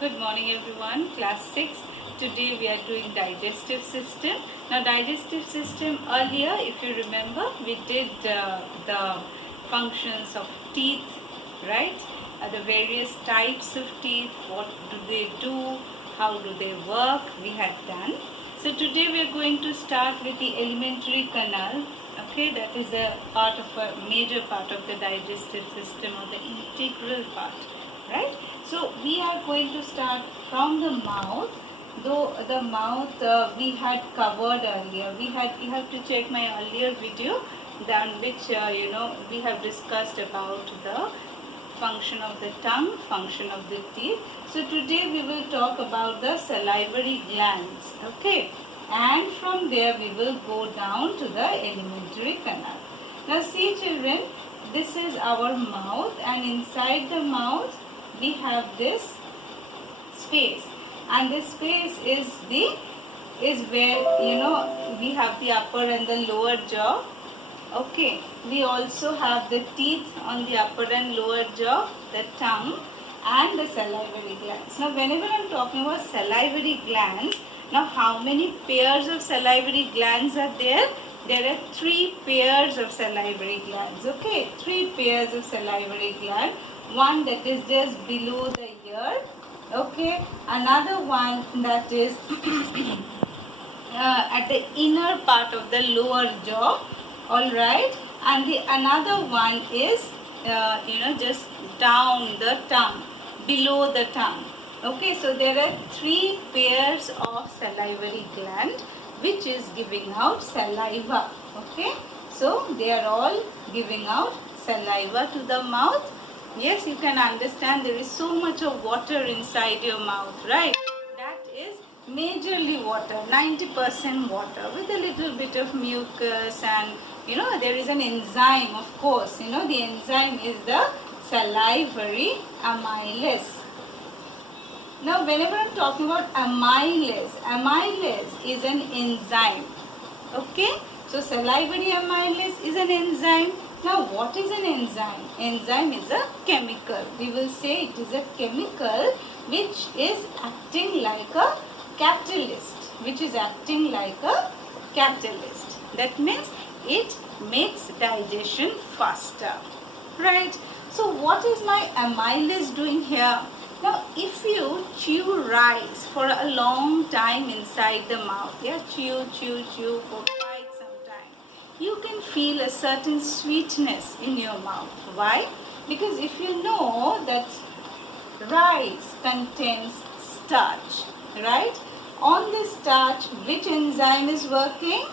Good morning everyone, class 6. Today we are doing digestive system. Now digestive system, earlier if you remember, we did the functions of teeth, right? The various types of teeth, what do they do, how do they work, we had done. So today we are going to start with the alimentary canal. Okay, that is a major part of the digestive system, or the integral part, right? So we are going to start from the mouth. Though the mouth we had covered earlier. You have to check my earlier video, than which we have discussed about the function of the tongue, function of the teeth. So today we will talk about the salivary glands. Okay, and from there we will go down to the alimentary canal. Now see children, this is our mouth, and inside the mouth we have this space, and this space is where we have the upper and the lower jaw. Okay, we also have the teeth on the upper and lower jaw, the tongue and the salivary glands. Now whenever I am talking about salivary glands, now how many pairs of salivary glands are there? There are 3 pairs of salivary glands. Okay, 3 pairs of salivary glands. One that is just below the ear. Okay, another one that is at the inner part of the lower jaw. All right, and the another one is just down the tongue, below the tongue. Okay, so there are 3 pairs of salivary gland which is giving out saliva. Okay, so they are all giving out saliva to the mouth. Yes, you can understand there is so much of water inside your mouth, right? That is majorly water, 90% water with a little bit of mucus, and there is an enzyme, of course. The enzyme is the salivary amylase. Now whenever I am talking about amylase is an enzyme. Okay, so salivary amylase is an enzyme. Now what is an enzyme? Enzyme is a chemical. We will say it is a chemical which is acting like a catalyst. That means it makes digestion faster. Right? So what is my amylase doing here? Now if you chew rice for a long time inside the mouth, chew for quite some time, you can feel a certain sweetness in your mouth. Why? Because if you know that rice contains starch, right? On this starch, which enzyme is working?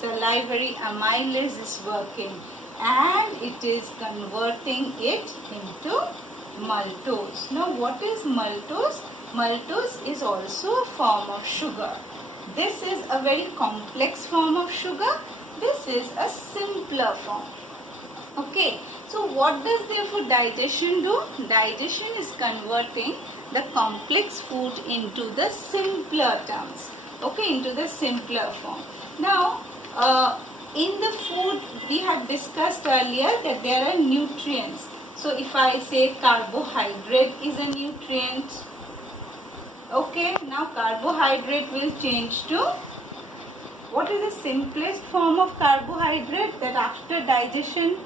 Salivary amylase is working, and it is converting it into maltose. Now what is maltose? Maltose is also a form of sugar. This is a very complex form of sugar. This is a simpler form. Okay, so what does therefore digestion do? Digestion is converting the complex food into the simpler terms. Okay, into the simpler form. Now in the food we had discussed earlier that there are nutrients. So if I say carbohydrate is a nutrient, okay, now carbohydrate will change to, what is the simplest form of carbohydrate? That after digestion,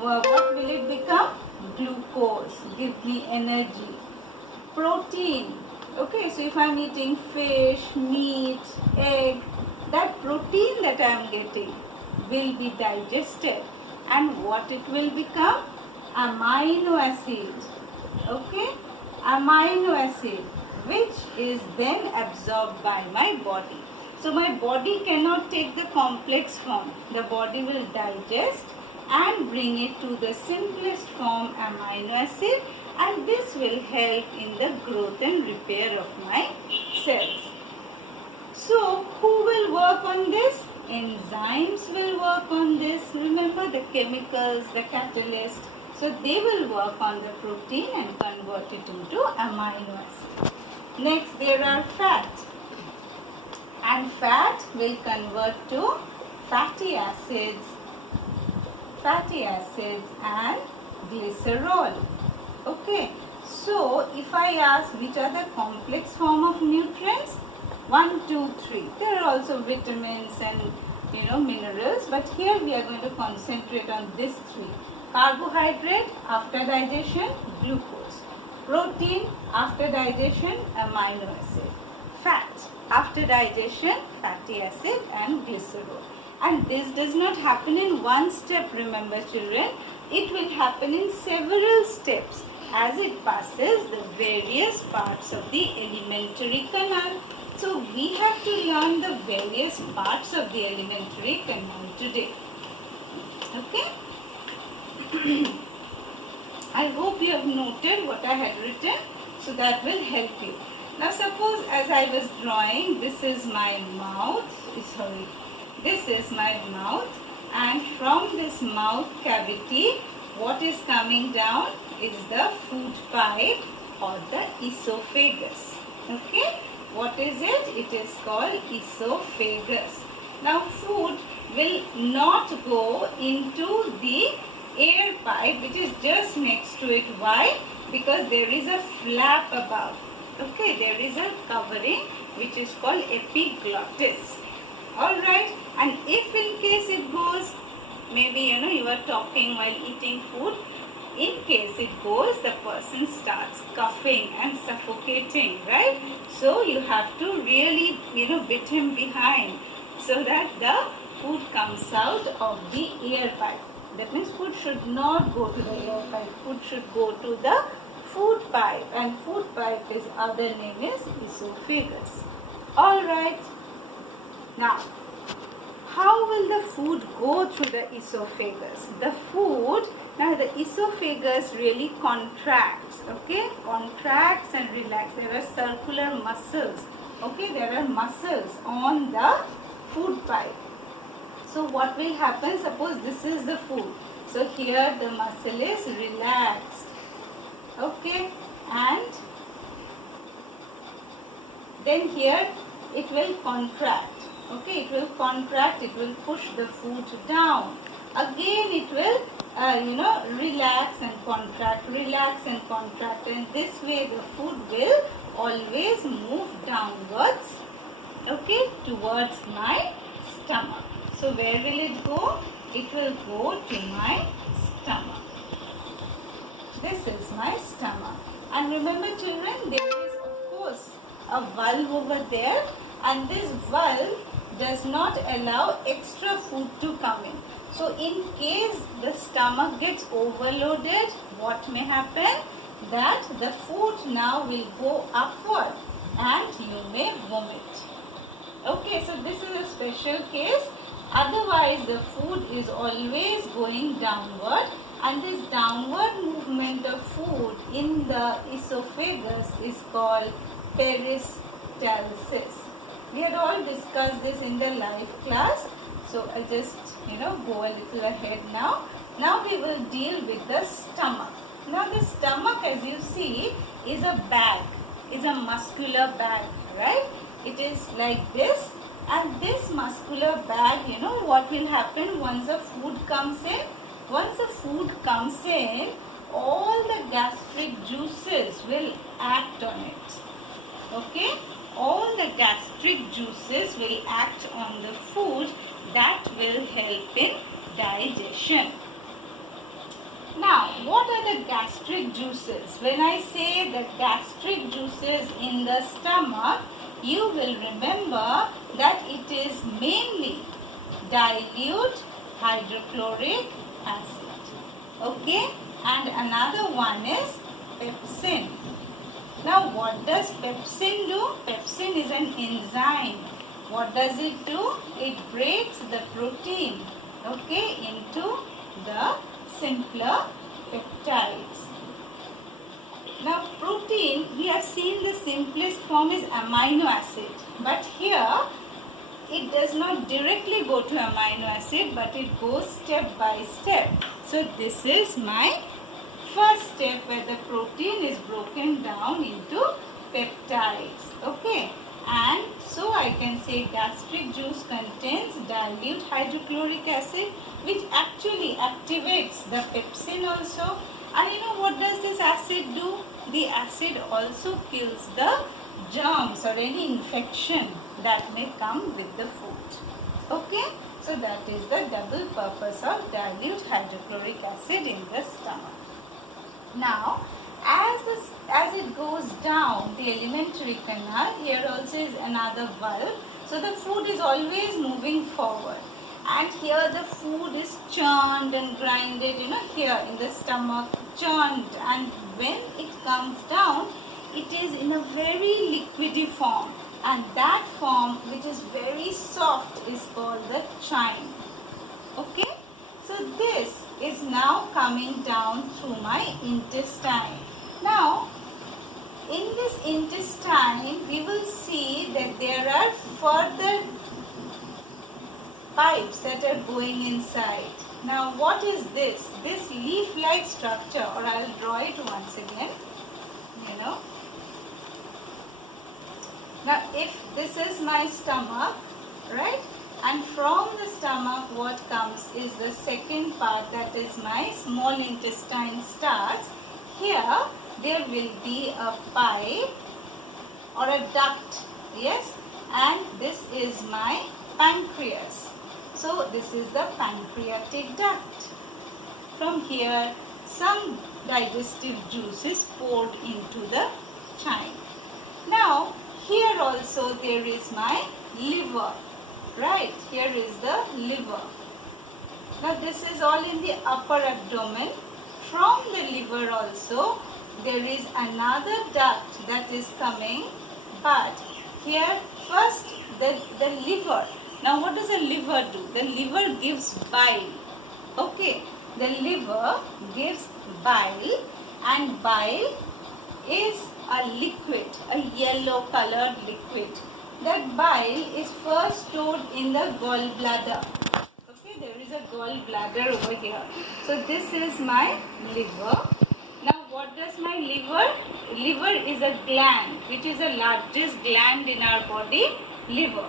what will it become? Glucose. Give me energy. Protein. Okay, so if I am eating fish, meat, egg, that protein that I am getting will be digested, and what it will become? Amino acid. Okay, amino acid, which is then absorbed by my body. So my body cannot take the complex form. The body will digest and bring it to the simplest form, amino acid, and this will help in the growth and repair of my cells. So who will work on this? Enzymes will work on this. Remember the chemicals, the catalyst. So they will work on the protein and convert it into amino acid. Next there are fat, and fat will convert to fatty acids and glycerol. Okay, So if I ask which are the complex form of nutrients, 1, 2, 3. There are also vitamins and minerals, but here we are going to concentrate on these 3. Carbohydrate, after digestion, glucose. Protein, after digestion, amino acid. Fat, after digestion, fatty acid and glycerol. And this does not happen in one step, remember children. It will happen in several steps as it passes the various parts of the alimentary canal. So we have to learn the various parts of the alimentary canal today. Okay? I hope you have noted what I had written, so that will help you. Now suppose as I was drawing, this is my mouth, this is my mouth, and from this mouth cavity, what is coming down is the food pipe or the esophagus. Okay? What is it? It is called esophagus. Now food will not go into the air pipe which is just next to it. Why? Because there is a flap above. Okay, there is a covering which is called epiglottis. Alright, and if in case it goes, maybe you are talking while eating food, in case it goes, the person starts coughing and suffocating, right? So you have to really bit him behind so that the food comes out of the air pipe. That means food should not go to the air pipe. Food should go to the food pipe, and food pipe is other name is esophagus. Alright. Now, how will the food go through the esophagus? Now the esophagus really contracts, okay? Contracts and relaxes. There are circular muscles, okay? There are muscles on the food pipe. So what will happen? Suppose this is the food. So here the muscle is relaxed, okay? And then here it will contract. Okay, it will contract, it will push the food down. Again it will, relax and contract, and this way the food will always move downwards, okay, towards my stomach. So where will it go? It will go to my stomach. This is my stomach. And remember children, there is of course a valve over there, and this valve does not allow extra food to come in. So in case the stomach gets overloaded, what may happen? That the food now will go upward and you may vomit. Okay, so this is a special case. Otherwise the food is always going downward, and this downward movement of food in the esophagus is called peristalsis. We had all discussed this in the live class, so I just go a little ahead now. Now we will deal with the stomach. Now the stomach, as you see, is a bag, is a muscular bag, right? It is like this, and this muscular bag, what will happen once the food comes in? Once the food comes in, all the gastric juices will act on it. Okay? All the gastric juices will act on the food. That will help in digestion. Now, what are the gastric juices? When I say the gastric juices in the stomach, you will remember that it is mainly dilute hydrochloric acid. Okay? And another one is pepsin. Now what does pepsin do? Pepsin is an enzyme. What does it do? It breaks the protein, okay, into the simpler peptides. Now protein, we have seen the simplest form is amino acid. But here it does not directly go to amino acid, but it goes step by step. So this is my first step where the protein is broken down into peptides. Okay, and so I can say gastric juice contains dilute hydrochloric acid, which actually activates the pepsin also. And what does this acid do? the acid also kills the germs or any infection that may come with the food. Okay, so that is the double purpose of dilute hydrochloric acid in the stomach. Now, as it goes down the alimentary canal, here also is another valve. So the food is always moving forward. And here the food is churned and grinded, here in the stomach, churned. And when it comes down, it is in a very liquidy form. And that form, which is very soft, is called the chyme. Okay? So this is now coming down through my intestine. Now, in this intestine, we will see that there are further pipes that are going inside. Now, what is this? This leaf-like structure, or I'll draw it once again, Now, if this is my stomach, right? And from the stomach, what comes is the second part, that is my small intestine starts. Here, there will be a pipe or a duct, yes? And this is my pancreas. So, this is the pancreatic duct. From here, some digestive juice is poured into the chyme. Now, here also there is my liver, right? Here is the liver. Now, this is all in the upper abdomen. From the liver also, there is another duct that is coming, but here first the liver. Now, what does the liver do? The liver gives bile. Okay, the liver gives bile, and bile is a liquid, a yellow colored liquid. That bile is first stored in the gallbladder. Okay, there is a gallbladder over here. So this is my liver. Now, what does my liver? Liver is a gland, which is the largest gland in our body, liver.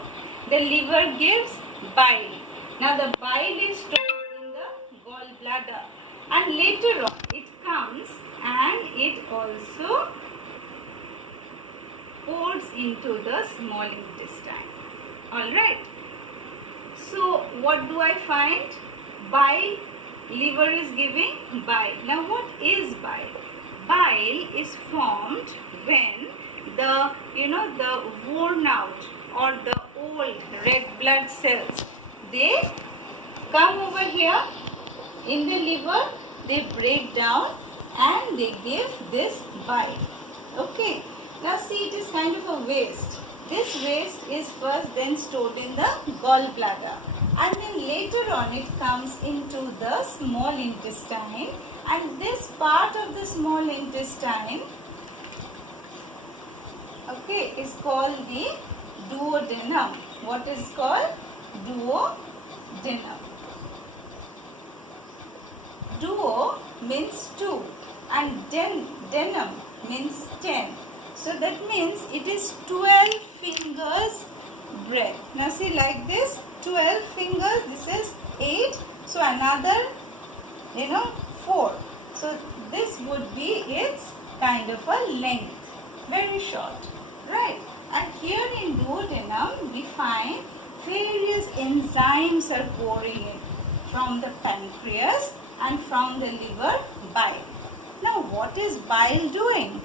The liver gives bile. Now, the bile is stored in the gallbladder, and later on it comes and it also pours into the small intestine. Alright. So, what do I find? Bile, liver is giving bile. Now, what is bile? Bile is formed when the worn out or the old red blood cells, they come over here in the liver, they break down and they give this bile. Okay. Now see, it is kind of a waste. This waste is first then stored in the gallbladder, and then later on it comes into the small intestine, and this part of the small intestine, okay, is called the duodenum. What is called? Duodenum. Duo means two and denum means 10. So that means it is 12 fingers breadth. Now see, like this, 12 fingers, this is 8. So another, 4. So this would be its kind of a length, very short, right? And here in duodenum, we find various enzymes are pouring in from the pancreas and from the liver, bile. Now, what is bile doing?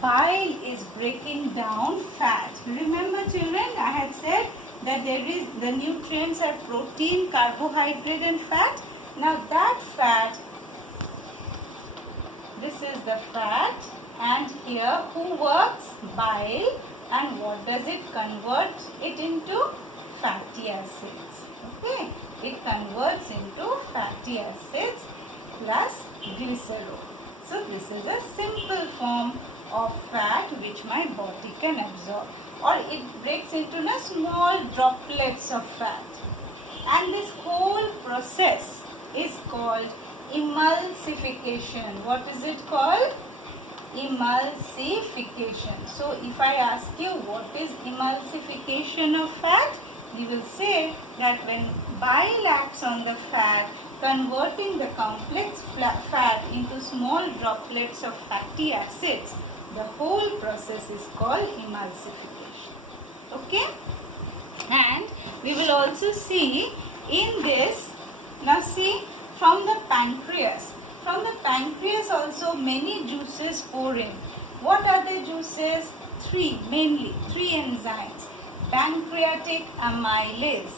Bile is breaking down fat. Remember, children, I had said that the nutrients are protein, carbohydrate and fat. Now that fat, this is the fat, and here who works? Bile. And what does it convert it into? Fatty acids. Okay, it converts into fatty acids plus glycerol. So this is a simple form of fat which my body can absorb, or it breaks into small droplets of fat, and this whole process is called emulsification. What is it called? Emulsification. So if I ask you what is emulsification of fat, you will say that when bile acts on the fat, converting the complex fat into small droplets of fatty acids, The whole process is called emulsification. Okay? And we will also see in this, now see, from the pancreas. From the pancreas also many juices pour in. What are the juices? Mainly three enzymes. Pancreatic amylase.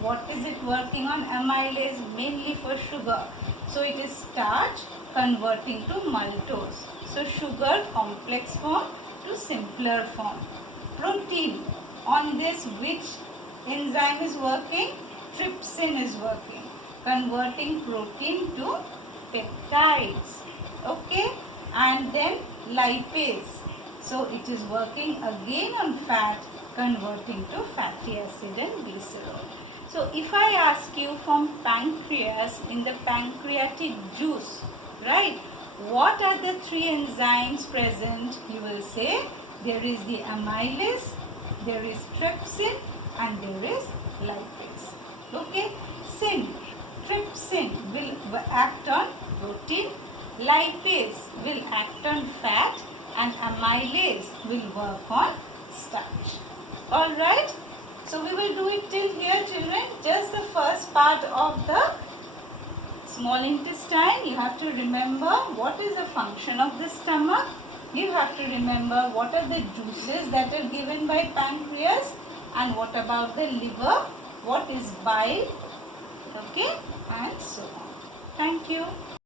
What is it working on? Amylase, mainly for sugar. So it is starch converting to maltose. So sugar complex form to simpler form. Protein. On this, which enzyme is working? Trypsin is working, converting protein to peptides. Okay? And then lipase. So it is working again on fat, converting to fatty acid and glycerol. So if I ask you from pancreas, in the pancreatic juice, right, what are the three enzymes present? You will say there is the amylase, there is trypsin, and there is lipase. Okay? Trypsin will act on protein, lipase will act on fat, and amylase will work on starch. Alright? So we will do it till here, children. Just the first part of the small intestine. You have to remember what is the function of the stomach. You have to remember what are the juices that are given by pancreas, and what about the liver, what is bile, okay, and so on. Thank you.